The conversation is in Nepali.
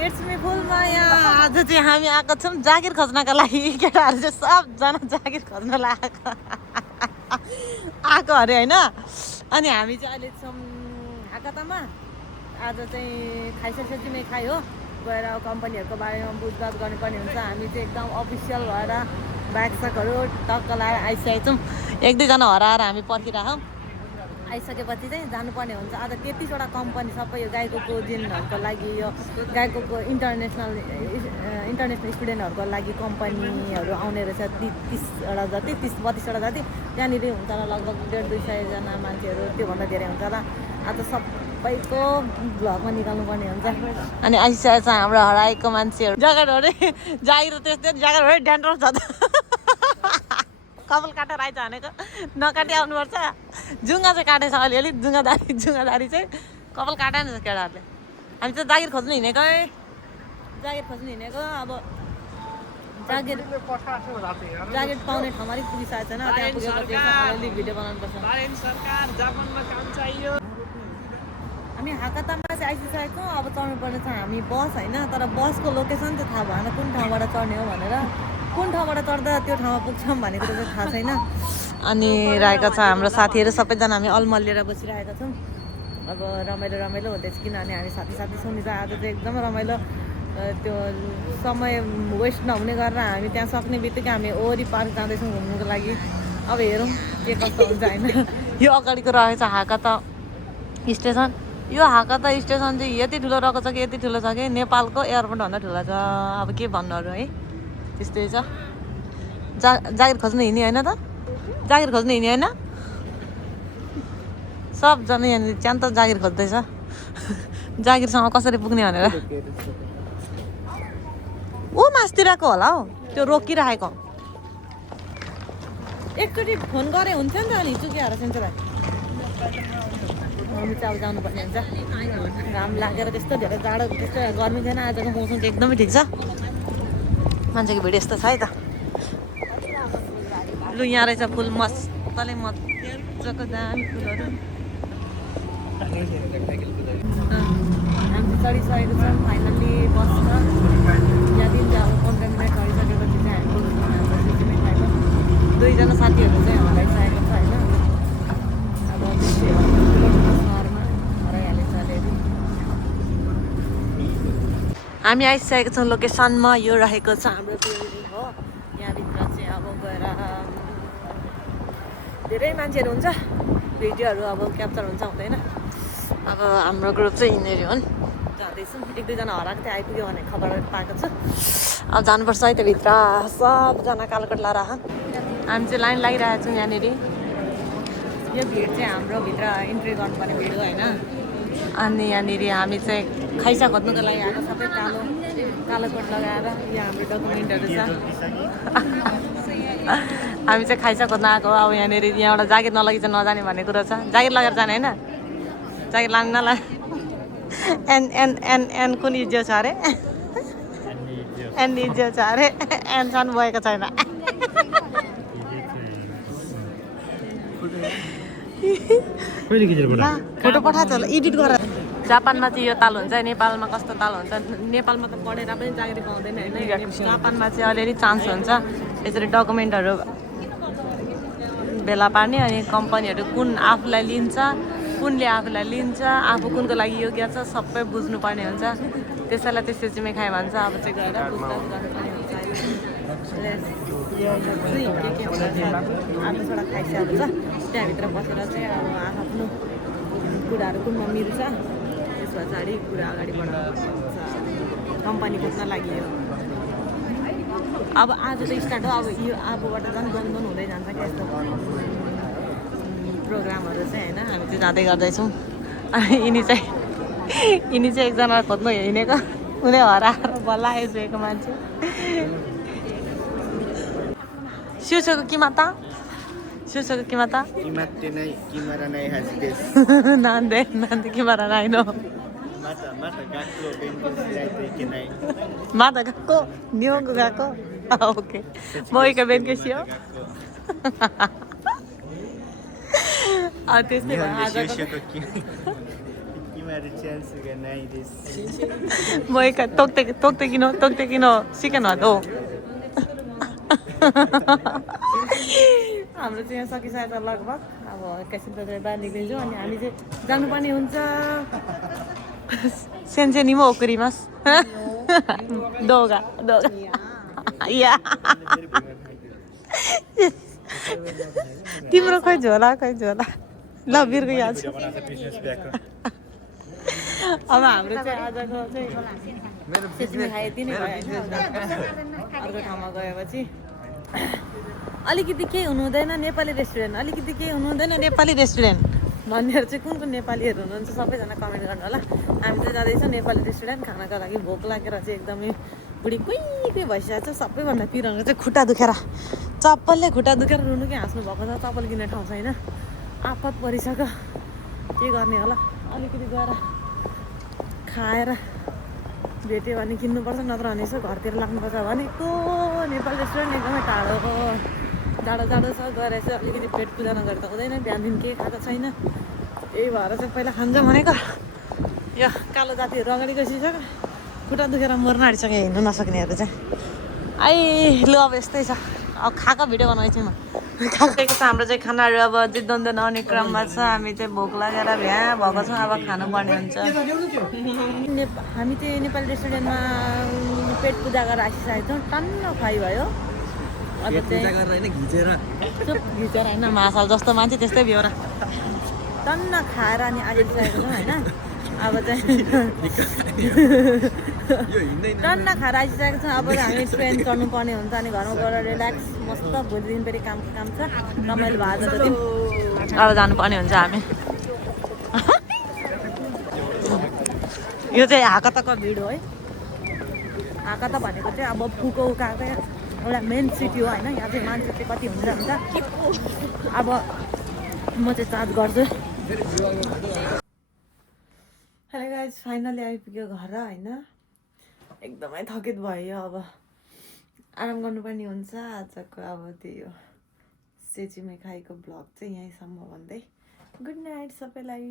इट्स मी फुल माया। आज चाहिँ हामी आएको छौँ जागिर खोज्नका लागि। केटाहरू चाहिँ सबजना जागिर खोज्नलाई आएको अरे होइन। अनि हामी चाहिँ अहिले छौँ हाकातामा। आज चाहिँ खाइसकेपछि नै खायो गएर कम्पनीहरूको बारेमा बुझबाझ गर्नुपर्ने हुन्छ। हामी चाहिँ एकदम अफिसियल भएर ब्यागसागहरू टक्क लाएर आइसकेको छौँ। एक दुईजना हराएर हामी पर्खिरहेछौँ। आइसकेपछि चाहिँ जानुपर्ने हुन्छ। आज 33वटा कम्पनी सबै यो गाईको दिनहरूको लागि यो गाईको इन्टरनेसनल स्टुडेन्टहरूको लागि कम्पनीहरू आउने रहेछ 30वटा जति 30-32वटा जति। त्यहाँनिर हुन्छ होला लगभग 150-200जना मान्छेहरू, त्योभन्दा धेरै हुन्छ होला। आज सबैको भ्लगमा निकाल्नुपर्ने हुन्छ। अनि आइसकेको छ हाम्रो हराएको मान्छेहरू। जग्गाहरू जागिर त्यस्तै जग्गाहरू ड्यान्डर छ त। कपाल काटेर आइज भनेको नकाटी आउनुपर्छ। जुङ्गा चाहिँ काटेछ अलिअलि। जुङ्गादारी चाहिँ कपाल काटेन छ केटाहरूले। हामी चाहिँ जागिर खोज्नु हिँडेको है। जागिर खोज्नु हिँडेको। अब जागिर पाउने ठाउँमा अलिक पुगिसकेको छैन। त्यहाँ पुगेपछि अलिअलि भिडियो बनाउनुपर्छ। हामी हाकातामा चाहिँ आइसकेको। अब चढ्नुपर्ने छ हामी बस होइन। तर बसको लोकेसन चाहिँ थाहा भएन कुन ठाउँबाट चढ्ने हो भनेर। कुन ठाउँबाट चढ्दा त्यो ठाउँमा पुग्छौँ भनेको चाहिँ थाहा छैन। अनि रहेको छ हाम्रो साथीहरू सबैजना हामी अलमल्लिएर बसिरहेका छौँ। अब रमाइलो हुँदैछ किनभने हामी साथी सुनि चाहिँ आज चाहिँ एकदम रमाइलो। त्यो समय वेस्ट नहुने गरेर हामी त्यहाँ सक्ने बित्तिकै हामी वरि पार्क जाँदैछौँ घुम्नुको लागि। अब हेरौँ के कस्तो हुन्छ होइन। यो अगाडिको रहेछ हाकाता स्टेसन। यो हाकाता स्टेसन चाहिँ यति ठुलो रहेको छ कि यति ठुलो छ कि नेपालको एयरपोर्टभन्दा ठुलो छ। अब के भन्नु अरू है। त्यस्तै छ। जागिर खोज्नु हिँड्ने होइन त। जागिर खोज्नु हिँड्ने होइन। सबजना यहाँनिर च्यान्त जागिर खोज्दैछ। जागिरसँग कसरी पुग्ने भनेर। ऊ मासतिरको होला हौ त्यो रोकिरहेको। एकचोटि फोन गरे हुन्छ नि त। अनि चुकिहार सेन्चरलाई हामी चाहिँ अब जानुपर्ने हुन्छ। घाम लागेर त्यस्तो धेरै जाडो त्यस्तो गर्मी छैन। आजको मौसम चाहिँ एकदमै ठिक छ। मान्छेको भिड यस्तो छ है त। लु यहाँ रहेछ फुल मजाले मजाको दामी फुलहरू। हामी चढिसकेको छौँ फाइनल्ली बसमा। यहाँदेखि चाहिँ अब 15 मिनट चढिसकेपछि चाहिँ हाम्रो सिक्किमै खाएको 2जना साथीहरू चाहिँ हराइसकेको छ होइन। अब सहरमा हराइहालेछ अलिअलि। हामी आइसकेको छौँ लोकेसनमा। यो रहेको छ हाम्रो बिल्डिङ हो। यहाँभित्र चाहिँ अब गएर धेरै मान्छेहरू हुन्छ। भिडियोहरू अब क्याप्चर हुन्छ हुँदैन। अब हाम्रो ग्रुप चाहिँ यिनीहरू हुन्। जाँदैछौँ। 1-2जना हराएको थियो आइपुग्यो भने खबर पाएको छु। अब जानुपर्छ है त्योभित्र। सबजना कालोकोट लाएर हामी चाहिँ लाइन लागिरहेको छौँ यहाँनिर। यो भिड चाहिँ हाम्रो भित्र इन्ट्री गर्नुपर्ने भिड हो होइन। अनि यहाँनिर हामी चाहिँ खाइसा खोज्नुको लागि आएको। सबै कालोकोट लगाएर यहाँ हाम्रो डकुमेन्टहरू छ। हामी चाहिँ खाइसा खोज्न आएको। अब यहाँनिर यहाँबाट जागिर नलगी चाहिँ नजाने भन्ने कुरो छ। जागिर लगेर जाने होइन। जागिर लानु नला। एन कुन इज्जो छ अरे। एन इज्जो छ अरे। एनसम्म भएको छैन। फोटो पठाएको होला एडिट गरेर। जापानमा चाहिँ यो ताल हुन्छ। नेपालमा कस्तो ताल हुन्छ। नेपालमा त पढेर पनि जागिर पाउँदैन होइन। जापानमा चाहिँ अलिअलि चान्स हुन्छ। यसरी डकुमेन्टहरू भेला पार्ने। अनि कम्पनीहरू कुन आफूलाई लिन्छ कुनले आफूलाई लिन्छ आफू कुनको लागि योग्य छ सबै बुझ्नुपर्ने हुन्छ। त्यसैलाई त्यो सिजिमै खायो भन्छ। अब चाहिँ गएर बुझ्दाछ गर्नुपर्ने हुन्छ। के हुन्छ 8-10वटा खाइसकेको छ। त्यहाँभित्र बसेर चाहिँ अब आफ्नो कुराहरू कुनमा मिल्छ त्यस पछाडि कुरा अगाडि बढाउनु कम्पनी खोज्न लागि हो। अब आज त स्टार्ट हो। अब यो अबबाट झन् गनगन हुँदै जान्छ क्या यस्तो प्रोग्रामहरू चाहिँ होइन। हामी चाहिँ जाँदै गर्दैछौँ। अनि यिनी चाहिँ एकजना खोज्नु हिँडेको। उनी हराएर बल्ल आइसकेको मान्छे। सिउसोको किमाता सिउसोको किमाता नान्दे किमारा नाइ नो माता गएको निहोङ्गो गएको। ओके मोइका बेन्केसियो। त्यस्तै भयो आजको 뭐니까 똑딱이노 시간 와도 हाम्रो चाहिँ यहाँ सकिसकेको छ लगभग अब एकैछिन त बाहिर निक्लिन्छौँ अनि हामी चाहिँ जानुपर्ने हुन्छ सेन्सेनीमा ओकुरिमास दोगा या तिम्रो खै झोला ल बिर्को याद छ अब हाम्रो चाहिँ आजको चाहिँ सेचिमी खाए यति नै भयो होइन अर्को ठाउँमा गएपछि अलिकति केही हुनु हुँदैन नेपाली रेस्टुरेन्ट अलिकति केही हुनु हुँदैन नेपाली रेस्टुरेन्ट भन्नेहरू चाहिँ कुन नेपालीहरू हुनुहुन्छ सबैजना कमेन्ट गर्नु होला हामी चाहिँ जाँदैछौँ नेपाली रेस्टुरेन्ट खानाको लागि भोक लागेर चाहिँ एकदमै बुढी कुइ भइसकेको छ सबैभन्दा पिराउनु चाहिँ खुट्टा दुखेर चप्पलले खुट्टा दुखेर रुनु कि हाँस्नु भएको छ चप्पल किन्ने ठाउँ छैन आपत परिसक्यो के गर्ने होला अलिकति गएर खाएर भेट्यो भने किन्नुपर्छ नत्र भने यसो घरतिर लाग्नुपर्छ भनेको नेपाल रेस्टुरेन्ट एकदमै टाढो छ गएर चाहिँ अलिकति पेट पूजा नगरेर त हुँदैन बिहानदेखि केही खाएको छैन यही भएर चाहिँ पहिला खान्छ भनेको यो कालो जातिहरू अगाडि गइसक्यो खुट्टा दुखेर मर्न आँटिसक्यो हिँड्नु नसक्नेहरू चाहिँ ल अब यस्तै छ अब खाएको भिडियो बनाउँछु म खाएको छ हाम्रो चाहिँ खानाहरू अब जिद्दन्द नआउने क्रममा छ हामी चाहिँ भोक लागेर भ्या भएको छौँ अब खानुपर्ने हुन्छ हामी चाहिँ नेपाली रेस्टुरेन्टमा पेट पूजा गरेर आइसकेको छौँ टन्न खुवाइ भयो अब चाहिँ घिचेर होइन माछा जस्तो मान्छे त्यस्तै बेहोरा टन्न खाएर अनि आइसकेको छौँ होइन अब चाहिँ टन्न खाएर आइसकेको छ अब हामी ट्रेन चढ्नुपर्ने हुन्छ अनि घरमा गएर रिल्याक्स मस्त भोलि दिन फेरि काम छ रमाइलो भएको छ दिन अब जानुपर्ने हुन्छ हामी यो चाहिँ हाकताको भिड हो है हाकता भनेको चाहिँ अब फुकौकाकै एउटा मेन सिटी हो होइन यहाँ चाहिँ मान्छे चाहिँ कति हुन्छ अब म चाहिँ चार्ज गर्छु हेलो गाइज फाइनली आइपुग्यो घर होइन एकदमै थकित भयो अब आराम गर्नुपर्ने हुन्छ आजको अब त्यही हो सेचिमे खाएको भ्लग चाहिँ यहीँसम्म भन्दै गुड नाइट सबैलाई